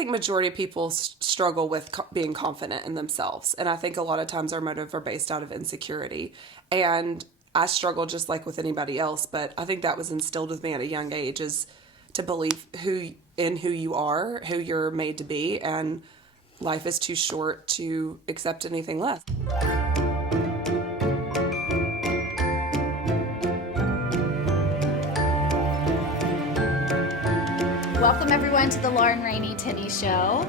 think majority of people struggle with being confident in themselves. And I think a lot of times our motives are based out of insecurity. And I struggle just like with anybody else. But I think that was instilled with me at a young age, is to believe who you are, who you're made to be. And life is too short to accept anything less. Welcome everyone to the Lauren Rainey Tenney Show.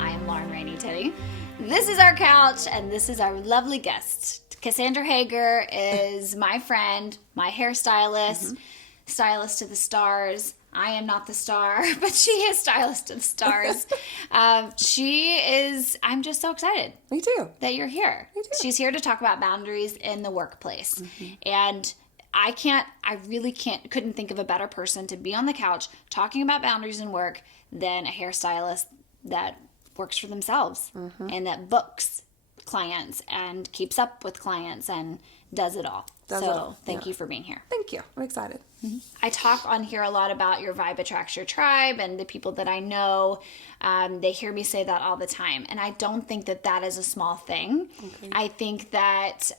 I am Lauren Rainey Tenney. This is our couch and this is our lovely guest. Cassandra Hager is my friend, my hairstylist, stylist to the stars. I am not the star, but she is stylist to the stars. I'm just so excited. Me too. That you're here. Me too. She's here to talk about boundaries in the workplace. And I couldn't think of a better person to be on the couch talking about boundaries in work than a hairstylist that works for themselves and that books clients and keeps up with clients and does it all. Thank you for being here. Thank you. I'm excited. I talk on here a lot about your vibe attracts your tribe, and the people that I know, they hear me say that all the time. And I don't think that is a small thing. Okay. I think that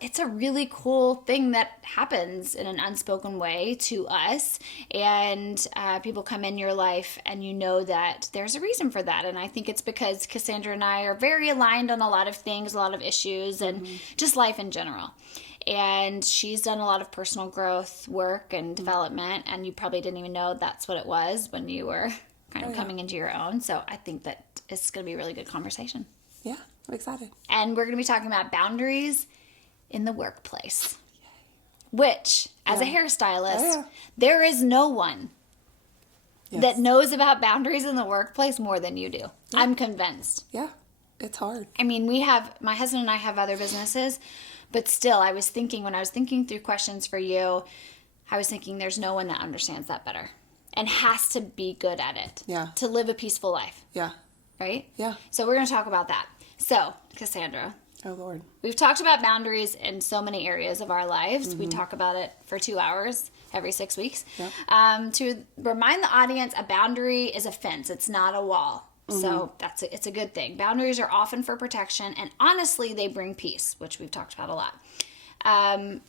it's a really cool thing that happens in an unspoken way to us. And people come in your life and you know that there's a reason for that. And I think it's because Cassandra and I are very aligned on a lot of things, a lot of issues, and just life in general. And she's done a lot of personal growth work and development, and you probably didn't even know that's what it was when you were kind of coming into your own. So I think that it's going to be a really good conversation. Yeah, I'm excited. And we're going to be talking about boundaries in the workplace, which, as a hairstylist, there is no one that knows about boundaries in the workplace more than you do. Yeah. I'm convinced. Yeah, it's hard. I mean, my husband and I have other businesses. But still, I was thinking, when I was thinking through questions for you, I was thinking there's no one that understands that better and has to be good at it to live a peaceful life. Yeah. Right? Yeah. So we're going to talk about that. So, Cassandra. Oh, Lord. We've talked about boundaries in so many areas of our lives. We talk about it for 2 hours every 6 weeks. Yep. To remind the audience, a boundary is a fence. It's not a wall. So it's a good thing. Boundaries are often for protection, and honestly, they bring peace, which we've talked about a lot.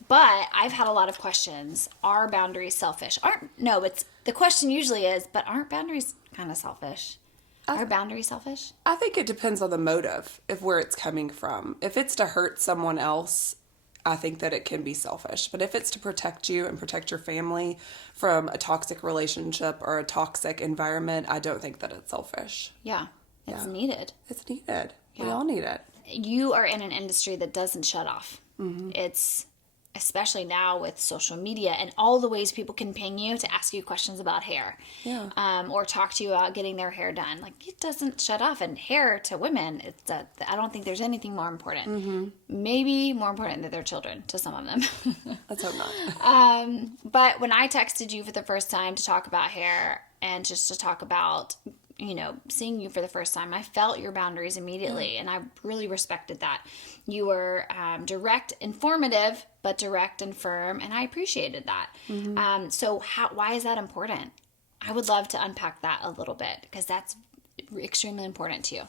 But I've had a lot of questions. Are boundaries selfish? The question usually is, but aren't boundaries kind of selfish? Are boundaries selfish? I think it depends on the motive, where it's coming from. If it's to hurt someone else, I think that it can be selfish. But if it's to protect you and protect your family from a toxic relationship or a toxic environment, I don't think that it's selfish. Yeah. It's needed. It's needed. Yeah. We all need it. You are in an industry that doesn't shut off. It's, especially now with social media and all the ways people can ping you to ask you questions about hair. Yeah. Or talk to you about getting their hair done. Like, it doesn't shut off. And hair to women, I don't think there's anything more important. Maybe more important than their children to some of them. Let's hope not. But when I texted you for the first time to talk about hair and just to talk about, seeing you for the first time, I felt your boundaries immediately, and I really respected that. You were direct, informative, but direct and firm, and I appreciated that. So why is that important? I would love to unpack that a little bit, because that's extremely important to you.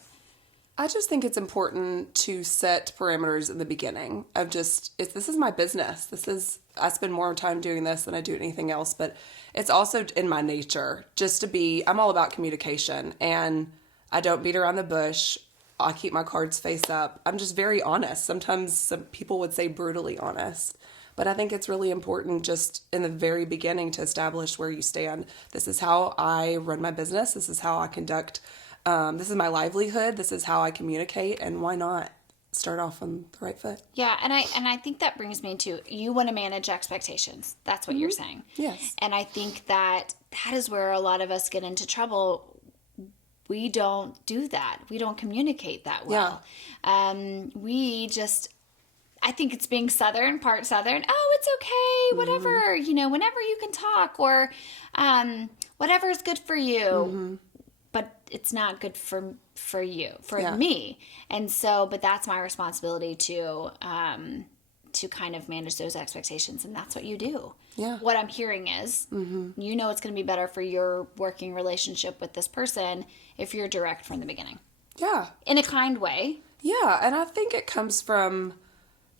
I just think it's important to set parameters in the beginning of this is my business. I spend more time doing this than I do anything else, but it's also in my nature I'm all about communication, and I don't beat around the bush. I keep my cards face up. I'm just very honest. Sometimes some people would say brutally honest, but I think it's really important just in the very beginning to establish where you stand. This is how I run my business. This is how I conduct. This is my livelihood. This is how I communicate, and why not start off on the right foot? Yeah, and I think that brings me to, you want to manage expectations. That's what you're saying. Yes. And I think that is where a lot of us get into trouble. We don't do that. We don't communicate that well. Yeah. I think it's being Southern, part Southern. Oh, it's okay, whatever, whenever you can talk, or whatever is good for you. But it's not good for you, me. And so, but that's my responsibility to to kind of manage those expectations, and that's what you do. Yeah. What I'm hearing is, you know, it's going to be better for your working relationship with this person if you're direct from the beginning. Yeah. In a kind way. Yeah, and I think it comes from,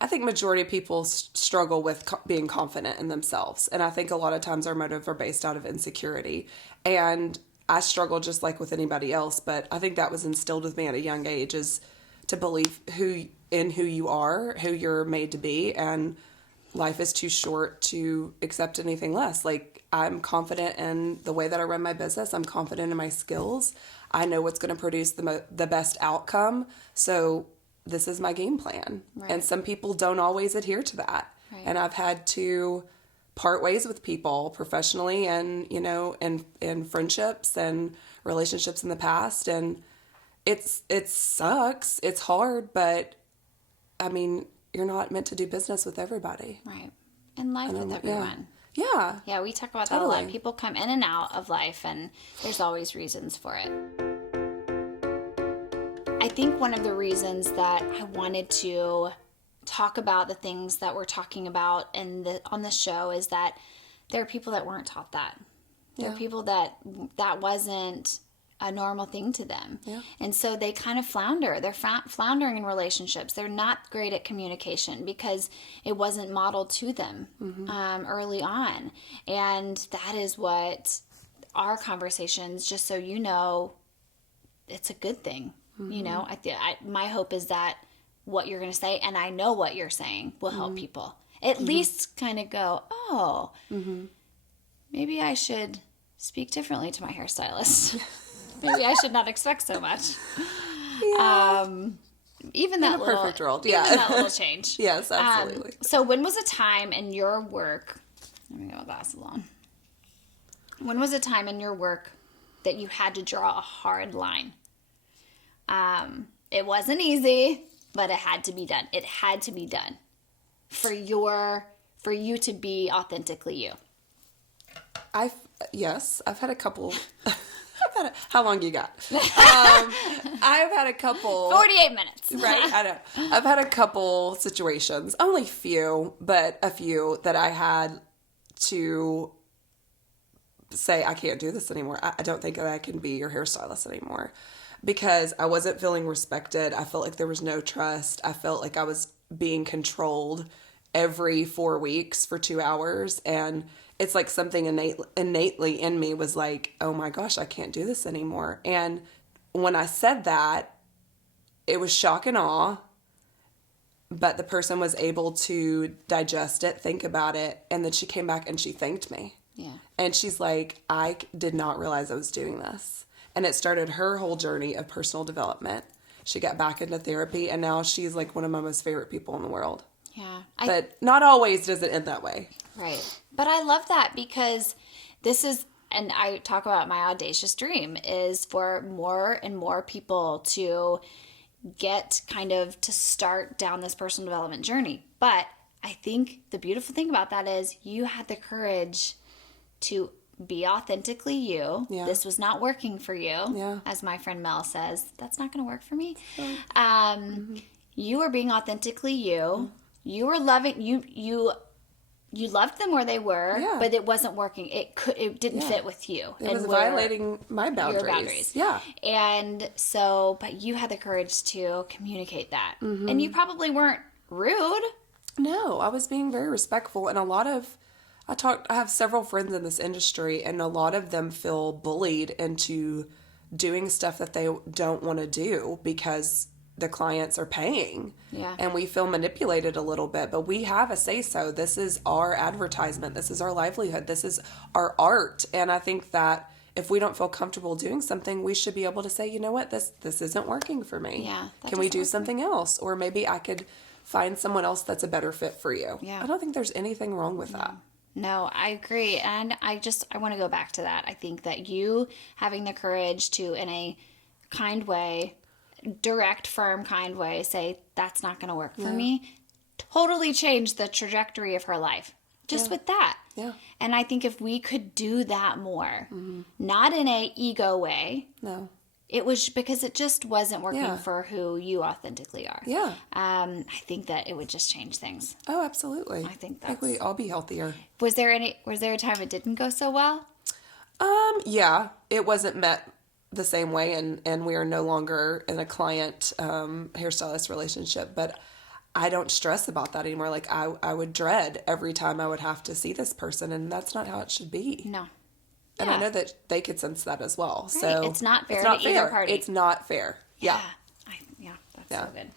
I think majority of people struggle with being confident in themselves. And I think a lot of times our motives are based out of insecurity. And I struggle just like with anybody else, but I think that was instilled with me at a young age, is to believe who you are, who you're made to be, and life is too short to accept anything less. Like, I'm confident in the way that I run my business. I'm confident in my skills. I know what's going to produce the best outcome. So this is my game plan. Right. And some people don't always adhere to that. Right. And I've had to part ways with people professionally and, you know, in friendships and relationships in the past. And it sucks. It's hard, but I mean, you're not meant to do business with everybody. Right. And life with everyone. Yeah. Yeah, we talk about that a lot. People come in and out of life, and there's always reasons for it. I think one of the reasons that I wanted to talk about the things that we're talking about on the show is that there are people that weren't taught that. There are people that wasn't a normal thing to them. Yeah. And so they kind of flounder. They're floundering in relationships. They're not great at communication because it wasn't modeled to them early on. And that is what our conversations, just so you know, it's a good thing. You know, my hope is that what you're going to say, and I know what you're saying, will help people. At least kind of go, oh, maybe I should speak differently to my hairstylist. Maybe I should not expect so much. Yeah. Even that little perfect world. Yeah. Even that little change. Yes, absolutely. So when was a time in your work, let me get my glasses on. When was a time in your work that you had to draw a hard line? It wasn't easy, but it had to be done. It had to be done for you to be authentically you. I've had a couple. How long you got? I've had a couple. 48 minutes. Right? I know. I've had a couple situations, only few, but a few that I had to say, I can't do this anymore. I don't think that I can be your hairstylist anymore because I wasn't feeling respected. I felt like there was no trust. I felt like I was being controlled every 4 weeks for 2 hours, and it's like something innately in me was like, oh my gosh, I can't do this anymore. And when I said that, it was shock and awe, but the person was able to digest it, think about it, and then she came back and she thanked me. Yeah. And she's like, I did not realize I was doing this. And it started her whole journey of personal development. She got back into therapy, and now she's like one of my most favorite people in the world. Yeah. But not always does it end that way. Right. But I love that because this is, and I talk about my audacious dream, is for more and more people to get kind of to start down this personal development journey. But I think the beautiful thing about that is you had the courage to be authentically you. Yeah. This was not working for you. Yeah. As my friend Mel says, that's not going to work for me. You were being authentically you. You were loving, you loved them where they were, but it wasn't working. It didn't fit with you. It was violating my boundaries. Your boundaries. Yeah. And so, but you had the courage to communicate that. And you probably weren't rude. No, I was being very respectful. And I have several friends in this industry, and a lot of them feel bullied into doing stuff that they don't want to do because the clients are paying. Yeah. And we feel manipulated a little bit, but we have a say-so. This is our advertisement. This is our livelihood. This is our art. And I think that if we don't feel comfortable doing something, we should be able to say, you know what, this isn't working for me. Yeah. Can we do something else? Or maybe I could find someone else that's a better fit for you. Yeah. I don't think there's anything wrong with that. No, I agree. And I want to go back to that. I think that you having the courage to, in a kind way, direct, firm, kind way, say, that's not going to work for me, totally changed the trajectory of her life. Just with that. Yeah. And I think if we could do that more, not in a ego way. No. it was because it just wasn't working for who you authentically are. Yeah. I think that it would just change things. Oh, absolutely. I think we'd all be healthier. Was there a time it didn't go so well? Yeah, it wasn't met the same way, and we are no longer in a client hairstylist relationship, but I don't stress about that anymore. Like I would dread every time I would have to see this person, and that's not how it should be. No. And I know that they could sense that as well. Right. So it's not fair to either party. It's not fair. Yeah. That's so good.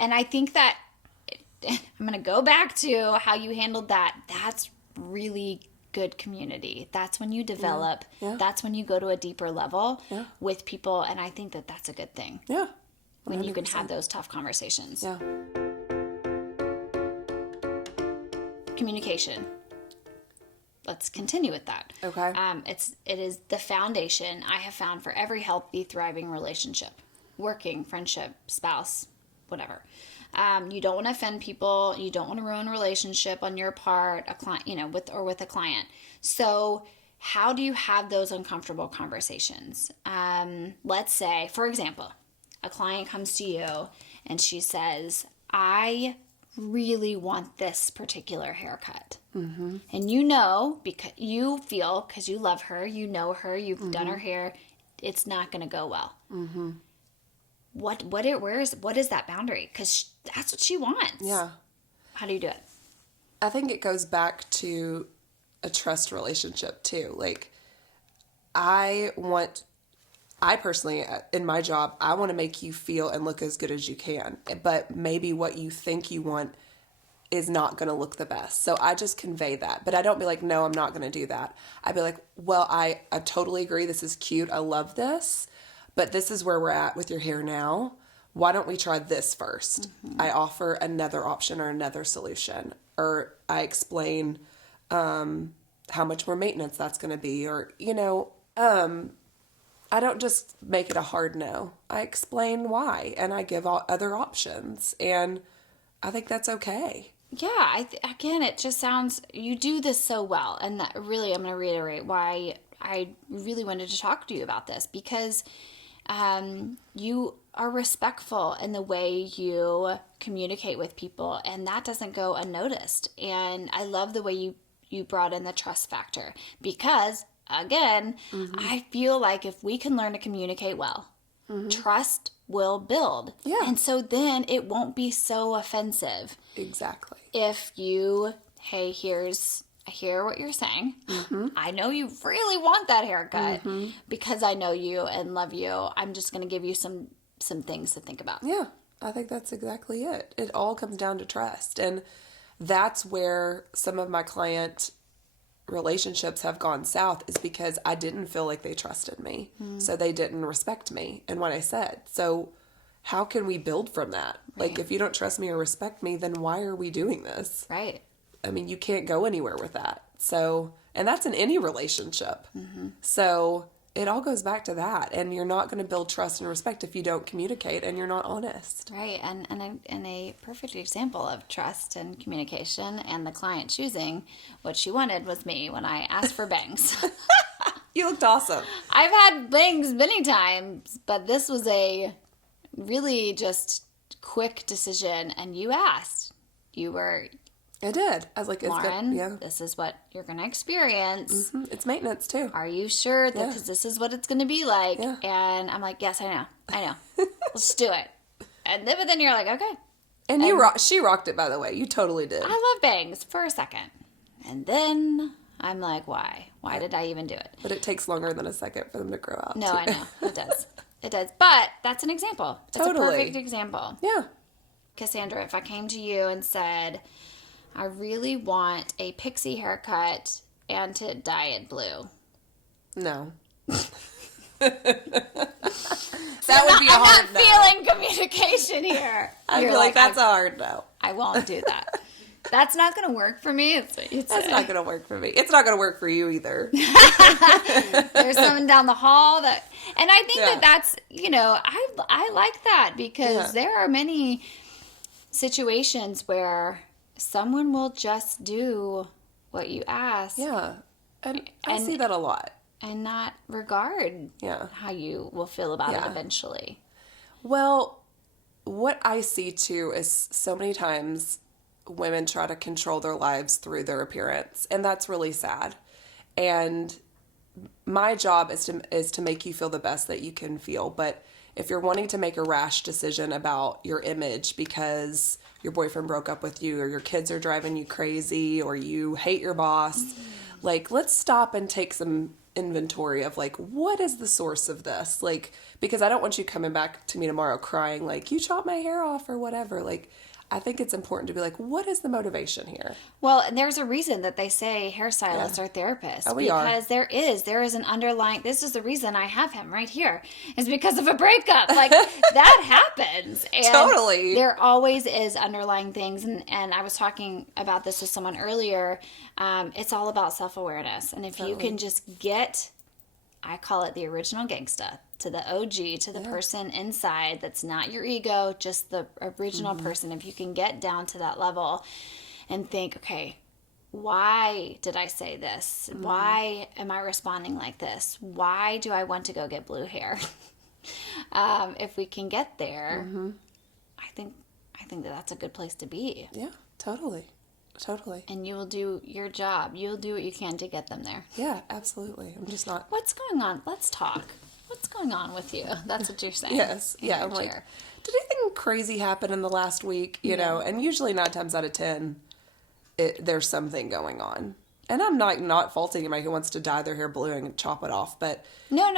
And I think that I'm going to go back to how you handled that. That's really good community. That's when you develop. Yeah. That's when you go to a deeper level with people. And I think that that's a good thing. Yeah. 100%. When you can have those tough conversations. Yeah. Communication. Let's continue with that. Okay. It is the foundation I have found for every healthy, thriving relationship, working, friendship, spouse, whatever. You don't want to offend people. You don't want to ruin a relationship on your part, a client, with a client. So how do you have those uncomfortable conversations? Let's say, for example, a client comes to you and she says, I really want this particular haircut. Mm-hmm. And because you love her, you know her, you've done her hair, it's not going to go well. Mm-hmm. What is that boundary? Because that's what she wants. Yeah. How do you do it? I think it goes back to a trust relationship too. Like I personally, in my job, I want to make you feel and look as good as you can. But maybe what you think you want is not going to look the best. So I just convey that. But I don't be like, no, I'm not going to do that. I'd be like, well, I totally agree. This is cute. I love this. But this is where we're at with your hair now. Why don't we try this first? Mm-hmm. I offer another option or another solution. Or I explain how much more maintenance that's going to be. Or, I don't just make it a hard no. I explain why, and I give other options, and I think that's okay. Yeah, again, it just sounds, you do this so well, and that really, I'm going to reiterate why I really wanted to talk to you about this, because you are respectful in the way you communicate with people, and that doesn't go unnoticed, and I love the way you brought in the trust factor, because again, mm-hmm. I feel like if we can learn to communicate well, mm-hmm. trust will build. Yeah. And so then it won't be so offensive. Exactly. If you, hey, I hear what you're saying. Mm-hmm. I know you really want that haircut mm-hmm. because I know you and love you. I'm just going to give you some things to think about. Yeah, I think that's exactly it. It all comes down to trust. And that's where some of my client relationships have gone south, is because I didn't feel like they trusted me. Mm. So they didn't respect me and what I said. So how can we build from that? Right. Like, if you don't trust me or respect me, then why are we doing this? Right. I mean, you can't go anywhere with that. So, and that's in any relationship. Mm-hmm. So it all goes back to that. And you're not going to build trust and respect if you don't communicate and you're not honest. Right. And a perfect example of trust and communication and the client choosing what she wanted was me when I asked for bangs. You looked awesome. I've had bangs many times, but this was a really just quick decision. And you asked. I did. I was like, Lauren, this is what you're going to experience. Mm-hmm. It's maintenance, too. Are you sure? Because this is what it's going to be like. Yeah. And I'm like, yes, I know. Let's do it. But then you're like, okay. And she rocked it, by the way. You totally did. I love bangs for a second. And then I'm like, why? Why did I even do it? But it takes longer than a second for them to grow out. No, I know. It does. It does. But that's an example. Totally. It's a perfect example. Yeah. Cassandra, if I came to you and said, I really want a pixie haircut and to dye it blue. No. That would be a hard no. I'm not feeling communication here. I feel like that's a hard no. I won't do that. That's not going to work for me. That's not going to work for me. It's not going to work for you either. There's someone down the hall and I think that's, I like that, because there are many situations where someone will just do what you ask. Yeah. And I see that a lot. and not regard how you will feel about it eventually. Well, what I see too is so many times women try to control their lives through their appearance, and that's really sad. And my job is to make you feel the best that you can feel. But if you're wanting to make a rash decision about your image because your boyfriend broke up with you, or your kids are driving you crazy, or you hate your boss, like, let's stop and take some inventory of, like, what is the source of this? Like, because I don't want you coming back to me tomorrow crying like, you chopped my hair off or whatever. Like, I think it's important to be like, what is the motivation here? Well, and there's a reason that they say hairstylists are therapists. Oh, because there is an underlying, this is the reason I have him right here, is because of a breakup. Like, that happens. And totally. There always is underlying things. And I was talking about this with someone earlier. It's all about self-awareness. And if you can just get, I call it the original gangsta, to the OG, to the person inside that's not your ego, just the original person. If you can get down to that level and think, okay, why did I say this? Why am I responding like this? Why do I want to go get blue hair? If we can get there, I think that that's a good place to be. Yeah, totally. And you will do your job. You'll do what you can to get them there. Yeah, absolutely. I'm just not. What's going on? Let's talk. What's going on with you? That's what you're saying. Yes. Yeah. I'm like, did anything crazy happen in the last week? You know, and usually 9 times out of 10, there's something going on. And I'm not faulting anybody who wants to dye their hair blue and chop it off, but no.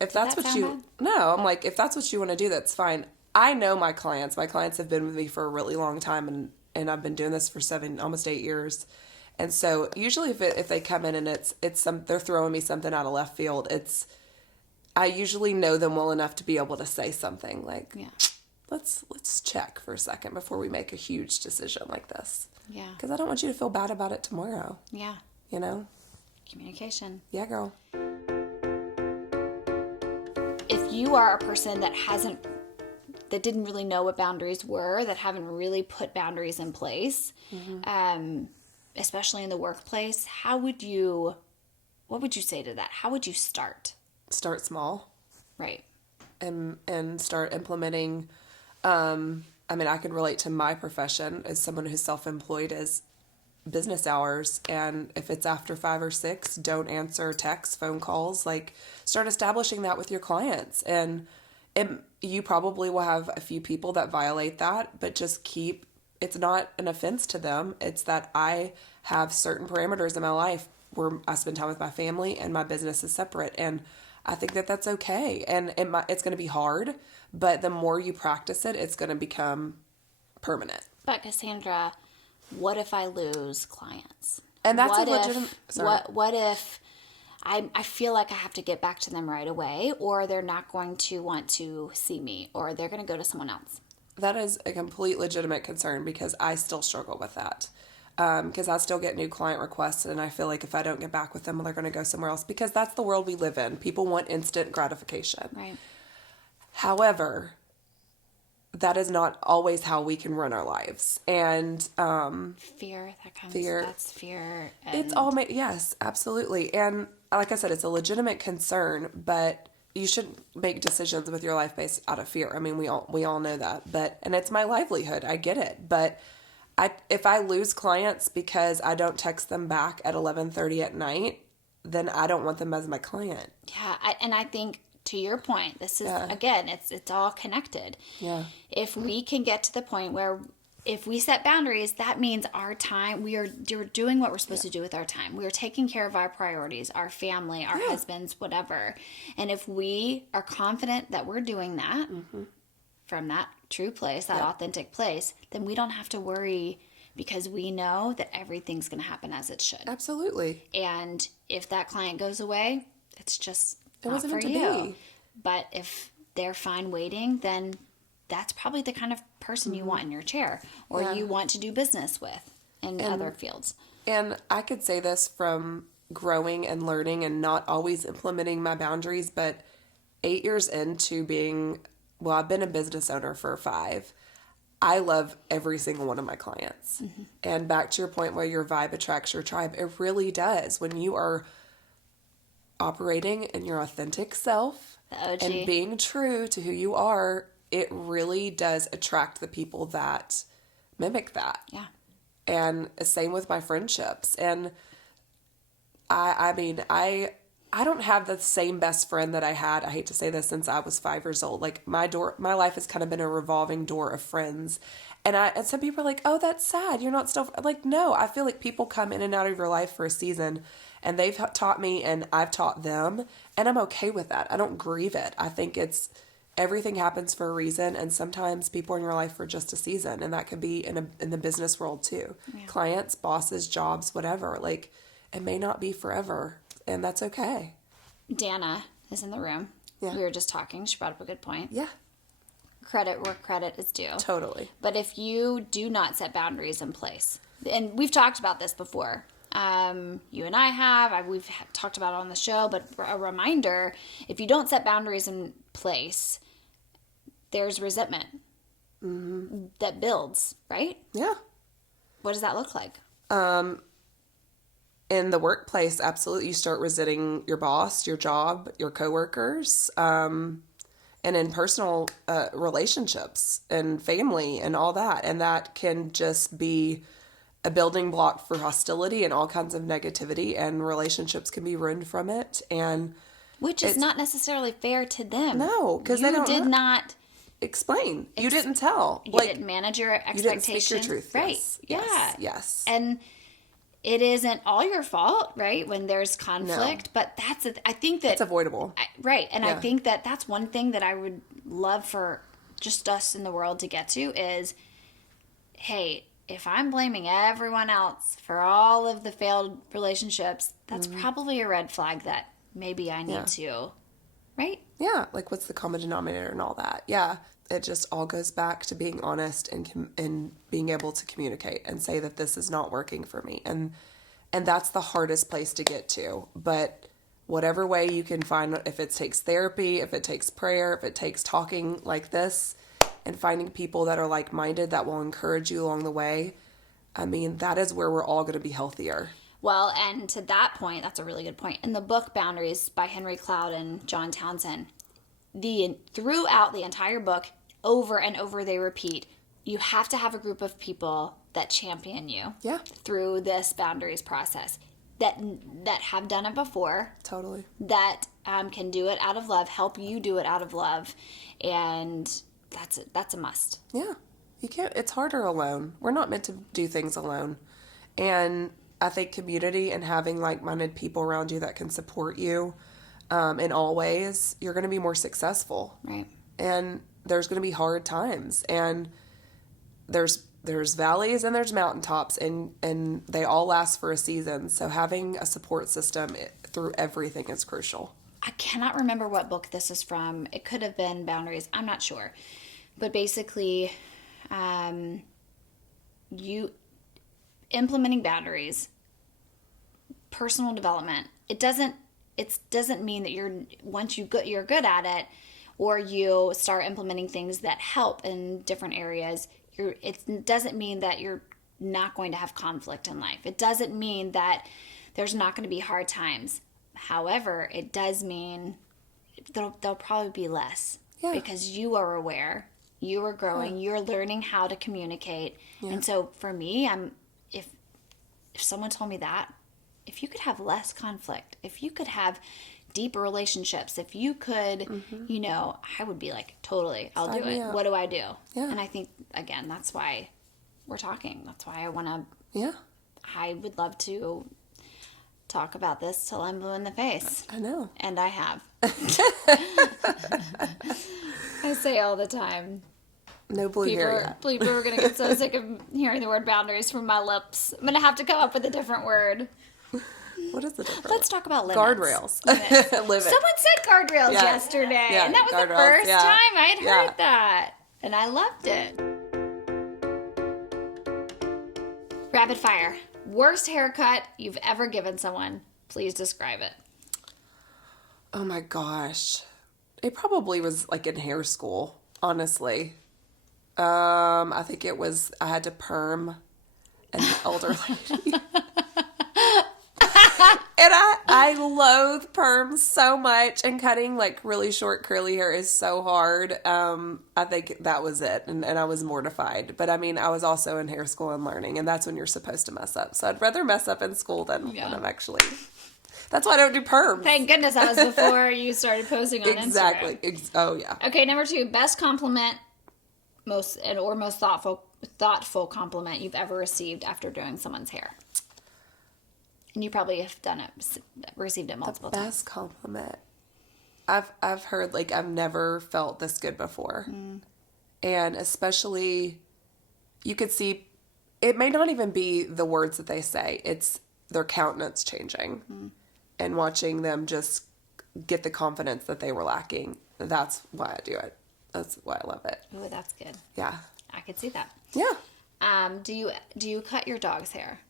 If that's what you, no, I'm like, if that's what you want to do, that's fine. I know my clients. My clients have been with me for a really long time, and I've been doing this for almost 8 years. And so usually if they come in and they're throwing me something out of left field, I usually know them well enough to be able to say something like, let's check for a second before we make a huge decision like this. Yeah. Because I don't want you to feel bad about it tomorrow. Yeah. You know? Communication. Yeah, girl. If you are a person that didn't really know what boundaries were, that haven't really put boundaries in place, especially in the workplace, what would you say to that? How would you start? Start small. Right. And start implementing, I can relate to my profession as someone who's self-employed as business hours. And if it's after 5 or 6, don't answer texts, phone calls, like start establishing that with your clients. And you probably will have a few people that violate that, but just it's not an offense to them. It's that I have certain parameters in my life where I spend time with my family and my business is separate. And I think that that's okay. And it's going to be hard, but the more you practice it, it's going to become permanent. But Cassandra, what if I lose clients? And that's what if I feel like I have to get back to them right away, or they're not going to want to see me, or they're going to go to someone else? That is a complete legitimate concern, because I still struggle with that. Because I still get new client requests, and I feel like if I don't get back with them, they're going to go somewhere else, because that's the world we live in. People want instant gratification. Right. However, that is not always how we can run our lives. And fear, that's fear. It's all yes, absolutely. And like I said, it's a legitimate concern, but you shouldn't make decisions with your life based out of fear. I mean, we all know that, and it's my livelihood. I get it. But if I lose clients because I don't text them back at 11:30 at night, then I don't want them as my client. Yeah. I think, to your point, this is, again, it's all connected. Yeah. If we can get to the point where if we set boundaries, that means our time, we're doing what we're supposed to do with our time. We're taking care of our priorities, our family, our husbands, whatever. And if we are confident that we're doing that from that true place, that authentic place, then we don't have to worry, because we know that everything's going to happen as it should. Absolutely. And if that client goes away, it's just it wasn't not for meant to you. be. But if they're fine waiting, then that's probably the kind of person you want in your chair, or you want to do business with in other fields. And I could say this from growing and learning and not always implementing my boundaries, but 8 years into I've been a business owner for 5. I love every single one of my clients. And back to your point where your vibe attracts your tribe, it really does. When you are operating in your authentic self The OG. and being true to who you are, it really does attract the people that mimic that. Yeah. And same with my friendships. And I mean, I don't have the same best friend that I had, I hate to say this, since I was 5 years old. Like my life has kind of been a revolving door of friends. And some people are like, oh, that's sad. You're not still, like, no, I feel like people come in and out of your life for a season, and they've taught me and I've taught them, and I'm okay with that. I don't grieve it. I think everything happens for a reason, and sometimes people in your life for just a season, and that could be in the business world too. Yeah. Clients, bosses, jobs, whatever. Like, it may not be forever, and that's okay. Dana is in the room. Yeah. We were just talking. She brought up a good point. Yeah. Credit where credit is due. Totally. But if you do not set boundaries in place, and we've talked about this before, you and I have, we've talked about it on the show, but a reminder, if you don't set boundaries in place, there's resentment that builds, right? Yeah. What does that look like? In the workplace, absolutely. You start resenting your boss, your job, your coworkers, and in personal relationships and family and all that. And that can just be a building block for hostility and all kinds of negativity, and relationships can be ruined from it. And which is not necessarily fair to them. No, because they did not explain. You didn't tell. You didn't manage your expectations. You didn't speak your truth. Right. Yes. Yes. And it isn't all your fault, right? When there's conflict, but I think that it's avoidable. Right. And I think that that's one thing that I would love for just us in the world to get to is, hey, if I'm blaming everyone else for all of the failed relationships, that's probably a red flag that maybe I need to, right? Yeah. Like, what's the common denominator and all that? Yeah. It just all goes back to being honest and being able to communicate and say that this is not working for me. And that's the hardest place to get to. But whatever way you can find, if it takes therapy, if it takes prayer, if it takes talking like this and finding people that are like-minded that will encourage you along the way, I mean, that is where we're all going to be healthier. Well, and to that point, that's a really good point. In the book Boundaries by Henry Cloud and John Townsend, throughout the entire book, over and over they repeat, you have to have a group of people that champion you through this boundaries process, that have done it before. Totally. That can do it out of love, help you do it out of love, and that's a must. Yeah. You can't, it's harder alone. We're not meant to do things alone. And I think community and having like-minded people around you that can support you in all ways, you're going to be more successful. Right. And there's going to be hard times, and there's valleys and there's mountaintops, and they all last for a season. So having a support system through everything is crucial. I cannot remember what book this is from. It could have been Boundaries. I'm not sure. But basically, you implementing boundaries, personal development, it doesn't mean that once you're good at it, or you start implementing things that help in different areas, it doesn't mean that you're not going to have conflict in life. It doesn't mean that there's not going to be hard times. However, it does mean there'll probably be less because you are aware, you are growing, you're learning how to communicate. Yeah. And so for me, if someone told me that, if you could have less conflict, if you could have deeper relationships, if you could, I would be like, totally, I'll do it. What do I do? Yeah. And I think, again, that's why we're talking. That's why I want to, I would love to talk about this till I'm blue in the face. I know. And I have. I say all the time. No blue hair yet. People are going to get so sick of hearing the word boundaries from my lips. I'm going to have to come up with a different word. What is the difference? Let's talk about limits. Guardrails. Someone said guardrails yesterday. Yeah, and that was the first time I had heard that. And I loved it. Rapid fire. Worst haircut you've ever given someone. Please describe it. Oh my gosh. It probably was like in hair school, honestly. I think I had to perm an older lady. And I I loathe perms so much, and cutting like really short curly hair is so hard. I think that was it, and I was mortified. But I mean, I was also in hair school and learning, and that's when you're supposed to mess up. So I'd rather mess up in school than when I'm actually... That's why I don't do perms. Thank goodness that was before you started posting on Instagram. Instagram. Oh, yeah. Okay, number 2, best compliment, most thoughtful compliment you've ever received after doing someone's hair. And you probably have received it multiple times. Best compliment. I've heard, like, I've never felt this good before. And especially, you could see, it may not even be the words that they say. It's their countenance changing. And watching them just get the confidence that they were lacking. That's why I do it. That's why I love it. Oh, that's good. Yeah. I could see that. Yeah. Do you cut your dog's hair?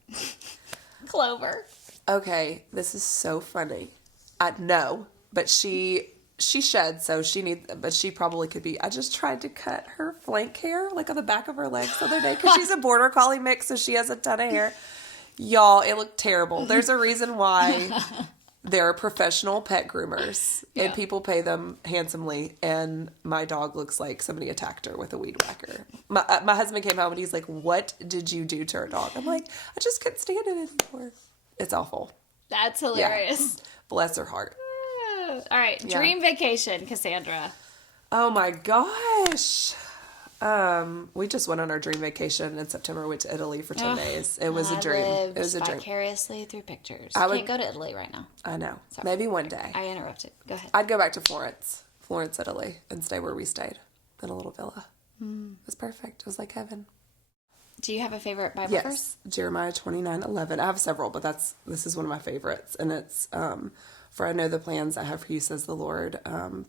Clover. Okay, this is so funny. No, but she sheds, so but she probably could be. I just tried to cut her flank hair, like on the back of her legs the other day, because she's a border collie mix, so she has a ton of hair. Y'all, it looked terrible. There's a reason why there are professional pet groomers, and people pay them handsomely, and my dog looks like somebody attacked her with a weed whacker. My husband came home, and he's like, what did you do to our dog? I'm like, I just couldn't stand it anymore. It's awful. That's hilarious. Yeah. Bless her heart. All right, dream vacation, Cassandra. Oh, my gosh. We just went on our dream vacation in September. We went to Italy for 10 days. It was a dream. It was a dream. Vicariously through pictures. I can't go to Italy right now. I know. Sorry. Maybe one day. I interrupted. Go ahead. I'd go back to Florence, Italy, and stay where we stayed in a little villa. It was perfect. It was like heaven. Do you have a favorite Bible verse? Yes, Jeremiah 29:11. I have several, but this is one of my favorites, and it's for I know the plans I have for you, says the Lord,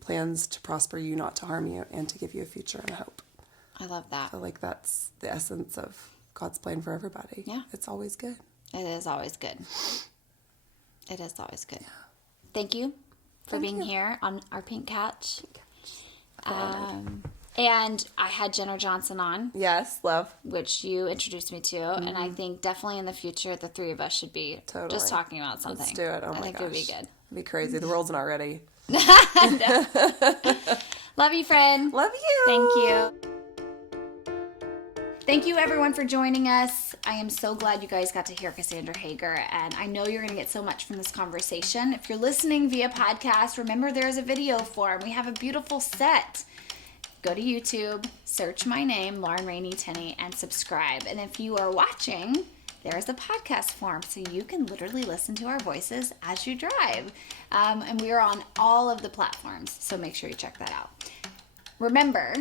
plans to prosper you, not to harm you, and to give you a future and a hope. I love that. I feel like that's the essence of God's plan for everybody. Yeah. It's always good. It is always good. It is always good. Yeah. Thank you for being here on our pink couch. And I had Jenner Johnson on. Yes, love. Which you introduced me to. And I think definitely in the future, the three of us should be just talking about something. Let's do it. Oh my gosh. I think it would be good. It'd be crazy. The world's not ready. Love you, friend. Love you. Thank you. Thank you, everyone, for joining us. I am so glad you guys got to hear Cassandra Hager, and I know you're going to get so much from this conversation. If you're listening via podcast, remember there's a video form. We have a beautiful set. Go to YouTube, search my name, Lauren Rainey Tenney, and subscribe. And if you are watching, there's a podcast form, so you can literally listen to our voices as you drive. And we are on all of the platforms, so make sure you check that out. Remember,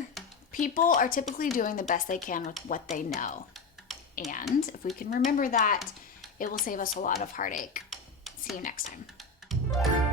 people are typically doing the best they can with what they know. And if we can remember that, it will save us a lot of heartache. See you next time.